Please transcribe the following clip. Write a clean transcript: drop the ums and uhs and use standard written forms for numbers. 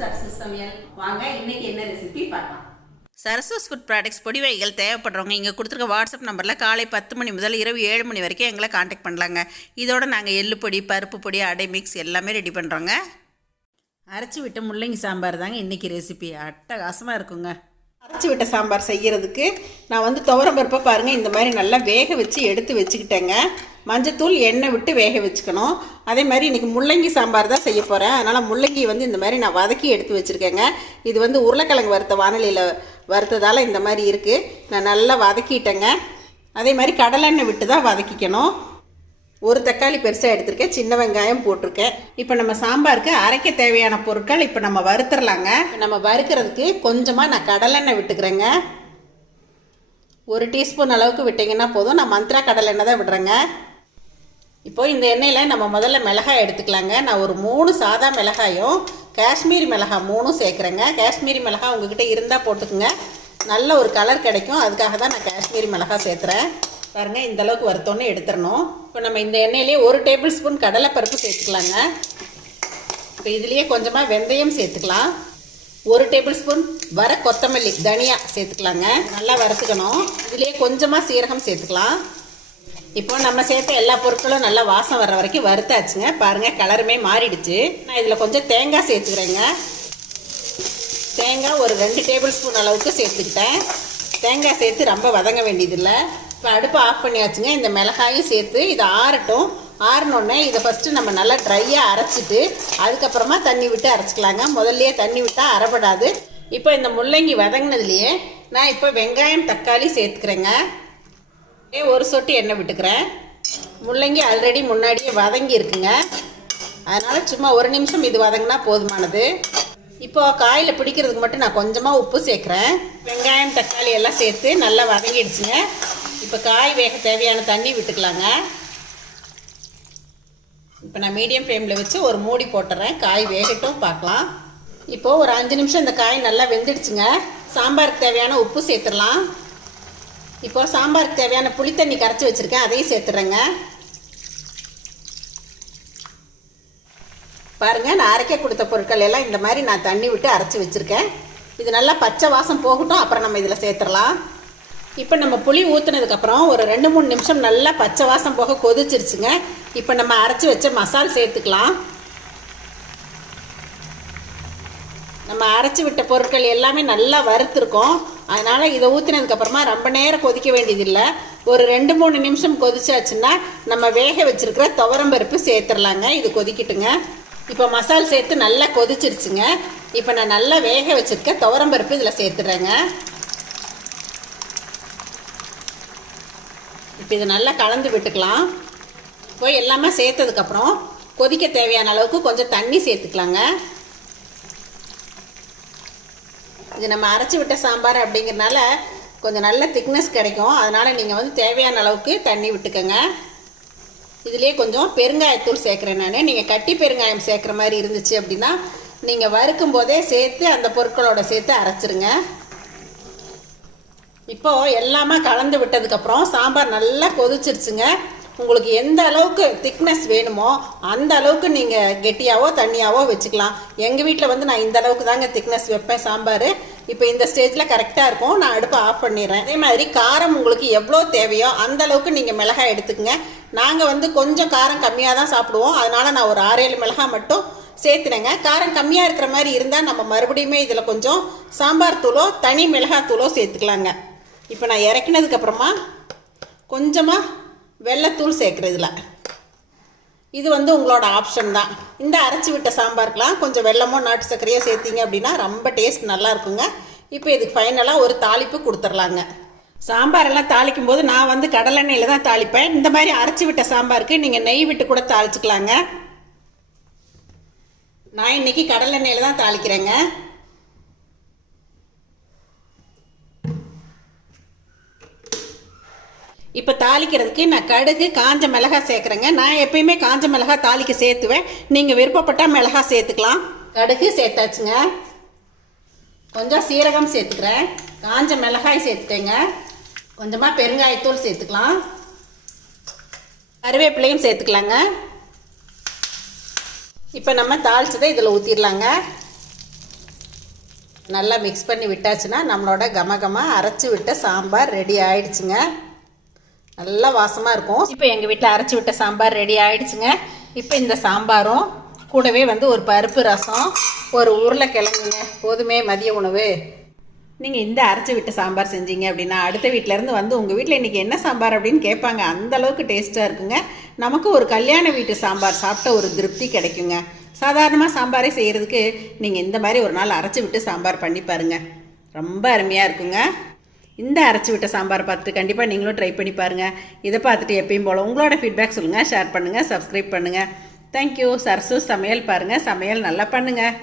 சரசஸ் சமையல். வாங்க இன்னைக்கு என்ன ரெசிபி பார்க்கலாம். சரசஸ் ஃபுட் ப்ராடக்ட்ஸ் பொடி வகைகள் தேவைப்படுறவங்க இங்கே கொடுத்துருக்க வாட்ஸ்அப் நம்பரில் காலை 10 மணி முதல் இரவு 7 மணி வரைக்கும் எங்களை காண்டாக்ட் பண்ணலாங்க. இதோட நாங்கள் எள்ளு பொடி, பருப்பு பொடி, அடை மிக்ஸ் எல்லாமே ரெடி பண்ணுறோங்க. அரைச்சி விட்ட முள்ளங்கி சாம்பார் தாங்க இன்றைக்கி ரெசிபி. அட்டகாசமாக இருக்குங்க. அரைச்சி விட்ட சாம்பார் செய்கிறதுக்கு நான் துவரம் பருப்பை பாருங்கள் இந்த மாதிரி நல்லா வேக வச்சு எடுத்து வச்சுக்கிட்டேங்க. மஞ்சத்தூள் எண்ணெய் விட்டு வேக வச்சுக்கணும். அதே மாதிரி இன்றைக்கி முள்ளங்கி சாம்பார் தான் செய்ய போகிறேன். அதனால் முள்ளங்கி இந்த மாதிரி நான் வதக்கி எடுத்து வச்சுருக்கேங்க. இது உருளைக்கிழங்கு வறுத்த வானலியில் வறுத்ததால் இந்த மாதிரி இருக்குது. நான் நல்லா வதக்கிட்டேங்க. அதே மாதிரி கடலெண்ணெய் விட்டு தான் வதக்கிக்கணும். ஒரு தக்காளி பெருசாக எடுத்திருக்கேன், சின்ன வெங்காயம் போட்டிருக்கேன். இப்போ நம்ம சாம்பாருக்கு அரைக்க தேவையான பொருட்கள் இப்போ நம்ம வறுத்துடலாங்க. நம்ம வறுக்கிறதுக்கு கொஞ்சமாக நான் கடலெண்ணெய் விட்டுக்கிறேங்க. 1 டீஸ்பூன் அளவுக்கு விட்டிங்கன்னா போதும். நான் மந்த்ரா கடலெண்ணெய் தான் விடுறேங்க. இப்போது இந்த எண்ணெயில் நம்ம முதல்ல மிளகாய் எடுத்துக்கலாங்க. நான் ஒரு 3 சாதா மிளகாயும் காஷ்மீரி மிளகாய் 3 சேர்க்குறேங்க. காஷ்மீரி மிளகாய் உங்ககிட்ட இருந்தால் போட்டுக்குங்க, நல்ல ஒரு கலர் கிடைக்கும். அதுக்காக தான் நான் காஷ்மீரி மிளகாய் சேர்த்துறேன். பாருங்கள், இந்த அளவுக்கு வறுத்தோன்னே எடுத்துடணும். இப்போ நம்ம இந்த எண்ணெயிலேயே 1 டேபிள் ஸ்பூன் கடலைப்பருப்பு சேர்த்துக்கலாங்க. இப்போ இதுலேயே கொஞ்சமாக வெந்தயம் சேர்த்துக்கலாம். 1 டேபிள் ஸ்பூன் வர கொத்தமல்லி தனியா சேர்த்துக்கலாங்க. நல்லா வறுத்துக்கணும். இதுலேயே கொஞ்சமாக சீரகம் சேர்த்துக்கலாம். இப்போ நம்ம சேர்த்த எல்லா பொருட்களும் நல்லா வாசம் வர்ற வரைக்கும் வறுத்தாச்சுங்க. பாருங்கள், கலருமே மாறிடுச்சு. நான் இதில் கொஞ்சம் தேங்காய் சேர்த்துக்கிறேங்க. தேங்காய் ஒரு 2 டேபிள் ஸ்பூன் அளவுக்கு சேர்த்துக்கிட்டேன். தேங்காய் சேர்த்து ரொம்ப வதங்க வேண்டியதில்லை. இப்போ அடுப்பை ஆஃப் பண்ணியாச்சுங்க. இந்த மிளகாயும் சேர்த்து இதை ஆறட்டும். ஆறினோடனே இதை ஃபஸ்ட்டு நம்ம நல்லா ட்ரையாக அரைச்சிட்டு அதுக்கப்புறமா தண்ணி விட்டு அரைச்சிக்கலாங்க. முதல்லையே தண்ணி விட்டால் அரைப்படாது. இப்போ இந்த முள்ளங்கி வதங்கினதுலையே நான் இப்போ வெங்காயம், தக்காளி சேர்த்துக்கிறேங்க. ஒரு சொட்டு எண்ணெய் விட்டுக்கிறேன். முள்ளங்கி ஆல்ரெடி முன்னாடியே வதங்கி இருக்குங்க. அதனால் சும்மா 1 நிமிஷம் இது வதங்கினா போதுமானது. இப்போ காயில் பிடிக்கிறதுக்கு மட்டும் நான் கொஞ்சமாக உப்பு சேர்க்குறேன். வெங்காயம், தக்காளி எல்லாம் சேர்த்து நல்லா வதங்கிடுச்சுங்க. இப்போ காய் வேக தேவையான தண்ணி விட்டுக்கலாங்க. இப்போ நான் மீடியம் ஃப்ளேமில் வச்சு ஒரு மூடி போட்டுறேன். காய் வேகட்டும், பார்க்கலாம். இப்போது ஒரு 5 நிமிஷம் இந்த காய் நல்லா வெந்துடுச்சுங்க. சாம்பாருக்கு தேவையான உப்பு சேர்த்துடலாம். இப்போது சாம்பாருக்கு தேவையான புளித்தண்ணி கரைச்சி வச்சுருக்கேன், அதையும் சேர்த்துறேங்க. பாருங்கள், நான் அரைக்க கொடுத்த பொருட்கள் எல்லாம் இந்த மாதிரி நான் தண்ணி விட்டு அரைச்சி வச்சுருக்கேன். இது நல்லா பச்சை வாசம் போகட்டும், அப்புறம் நம்ம இதில் சேர்த்துடலாம். இப்போ நம்ம புளி ஊற்றுனதுக்கப்புறம் ஒரு 2-3 நிமிஷம் நல்லா பச்சை வாசம் போக கொதிச்சிருச்சுங்க. இப்போ நம்ம அரைச்சி வச்ச மசால் சேர்த்துக்கலாம். நம்ம அரைச்சி விட்ட பொருட்கள் எல்லாமே நல்லா வறுத்துருக்கோம். அதனால் இதை ஊற்றினதுக்கப்புறமா ரொம்ப நேரம் கொதிக்க வேண்டியதில்லை. ஒரு 2-3 நிமிஷம் கொதிச்சாச்சுன்னா நம்ம வேக வச்சுருக்கிற துவரம் பருப்பு சேர்த்துடலாங்க. இது கொதிக்கட்டுங்க. இப்போ மசால் சேர்த்து நல்லா கொதிச்சிருச்சுங்க. இப்போ நான் நல்லா வேக வச்சுருக்க துவரம் பருப்பு இதில் சேர்த்துடுறேங்க. இப்போ இதை நல்லா கலந்து விட்டுக்கலாம். இப்போ எல்லாமே சேர்த்ததுக்கப்புறம் கொதிக்க தேவையான அளவுக்கு கொஞ்சம் தண்ணி சேர்த்துக்கலாங்க. இது நம்ம அரைச்சி விட்ட சாம்பார் அப்படிங்கிறனால கொஞ்சம் நல்ல திக்னஸ் கிடைக்கும். அதனால் நீங்கள் தேவையான அளவுக்கு தண்ணி விட்டுக்கோங்க. இதுலேயே கொஞ்சம் பெருங்காயத்தூள் சேர்க்குறேன் நான். நீங்கள் கட்டி பெருங்காயம் சேர்க்குற மாதிரி இருந்துச்சு அப்படின்னா நீங்கள் வறுக்கும் போதே சேர்த்து அந்த பொருட்களோட சேர்த்து அரைச்சிருங்க. இப்போது எல்லாமே கலந்து விட்டதுக்கப்புறம் சாம்பார் நல்லா கொதிச்சிருச்சுங்க. உங்களுக்கு எந்த அளவுக்கு திக்னஸ் வேணுமோ அந்த அளவுக்கு நீங்கள் கெட்டியாவோ தண்ணியாவோ வச்சுக்கலாம். எங்கள் வீட்டில் நான் இந்த அளவுக்கு தாங்க திக்னஸ் வைப்பேன் சாம்பார். இப்போ இந்த ஸ்டேஜில் கரெக்டாக இருக்கும். நான் அடுப்பை ஆஃப் பண்ணிடுறேன். அதே மாதிரி காரம் உங்களுக்கு எவ்வளோ தேவையோ அந்த அளவுக்கு நீங்கள் மிளகாய் எடுத்துக்கங்க. நாங்கள் கொஞ்சம் காரம் கம்மியாக தான் சாப்பிடுவோம். அதனால் நான் ஒரு 6-7 மிளகாய் மட்டும் சேர்த்துனேங்க. காரம் கம்மியாக இருக்கிற மாதிரி இருந்தால் நம்ம மறுபடியுமே இதில் கொஞ்சம் சாம்பார் தூளோ தனி மிளகாய் தூளோ சேர்த்துக்கலாங்க. இப்போ நான் இறக்கினதுக்கப்புறமா கொஞ்சமாக வெள்ளைத்தூள் சேர்க்குறதுல இது உங்களோட ஆப்ஷன் தான். இந்த அரைச்சி விட்ட சாம்பாருக்கெலாம் கொஞ்சம் வெல்லமோ நாட்டு சர்க்கரையோ சேர்த்திங்க அப்படின்னா ரொம்ப டேஸ்ட் நல்லா இருக்குங்க. இப்போ இதுக்கு ஃபைனலாக ஒரு தாளிப்பு கொடுத்துர்லாங்க. சாம்பாரெல்லாம் தாளிக்கும் போது நான் கடலெண்ணெயில் தான் தாளிப்பேன். இந்த மாதிரி அரைச்சி விட்ட சாம்பாருக்கு நீங்கள் நெய் விட்டு கூட தாளிச்சுக்கலாங்க. நான் இன்றைக்கி கடலெண்ணெயில் தான் தாளிக்கிறேங்க. இப்போ தாளிக்கிறதுக்கு நான் கடுகு, காஞ்ச மிளகாய் சேர்க்குறேங்க. நான் எப்பயுமே காஞ்ச மிளகாய் தாளிக்க சேர்த்துவேன். நீங்கள் விருப்பப்பட்டால் மிளகாய் சேர்த்துக்கலாம். கடுகு சேர்த்தாச்சுங்க. கொஞ்சம் சீரகம் சேர்த்துக்கிறேன். காஞ்ச மிளகாய் சேர்த்துட்டேங்க. கொஞ்சமாக பெருங்காயத்தூள் சேர்த்துக்கலாம். கருவேப்பிலையும் சேர்த்துக்கலாங்க. இப்போ நம்ம தாளிச்சதை இதில் ஊற்றிடலாங்க. நல்லா மிக்ஸ் பண்ணி விட்டாச்சுன்னா நம்மளோட கமகமாக அரைச்சி விட்ட சாம்பார் ரெடி ஆயிடுச்சுங்க. நல்லா வாசமாக இருக்கும். இப்போ எங்கள் வீட்டில் அரைச்சி விட்ட சாம்பார் ரெடி ஆயிடுச்சுங்க. இப்போ இந்த சாம்பாரும் கூடவே வந்து ஒரு பருப்பு ரசம், ஒரு உருளைக்கிழங்குங்க, போதுமே மதிய உணவு. நீங்கள் இந்த அரைச்சி விட்ட சாம்பார் செஞ்சீங்க அப்படின்னா அடுத்த வீட்டிலேருந்து வந்து உங்கள் வீட்டில் இன்றைக்கி என்ன சாம்பார் அப்படின்னு கேட்பாங்க. அந்தளவுக்கு டேஸ்ட்டாக இருக்குங்க. நமக்கு ஒரு கல்யாண வீட்டு சாம்பார் சாப்பிட்ட ஒரு திருப்தி கிடைக்குங்க. சாதாரணமாக சாம்பாரே செய்கிறதுக்கு நீங்கள் இந்த மாதிரி ஒரு நாள் அரைச்சி விட்டு சாம்பார் பண்ணி பாருங்கள், ரொம்ப அருமையாக இருக்குங்க. இந்த அரைச்சி விட்ட சாம்பார் பார்த்துட்டு கண்டிப்பாக நீங்களும் ட்ரை பண்ணி பாருங்கள். இதை பார்த்துட்டு எப்பயும் போல் உங்களோட ஃபீட்பேக் சொல்லுங்கள், ஷேர் பண்ணுங்கள், சப்ஸ்கிரைப் பண்ணுங்கள். தேங்க்யூ. சரசு சமையல் பாருங்கள், சமையல் நல்லா பண்ணுங்கள்.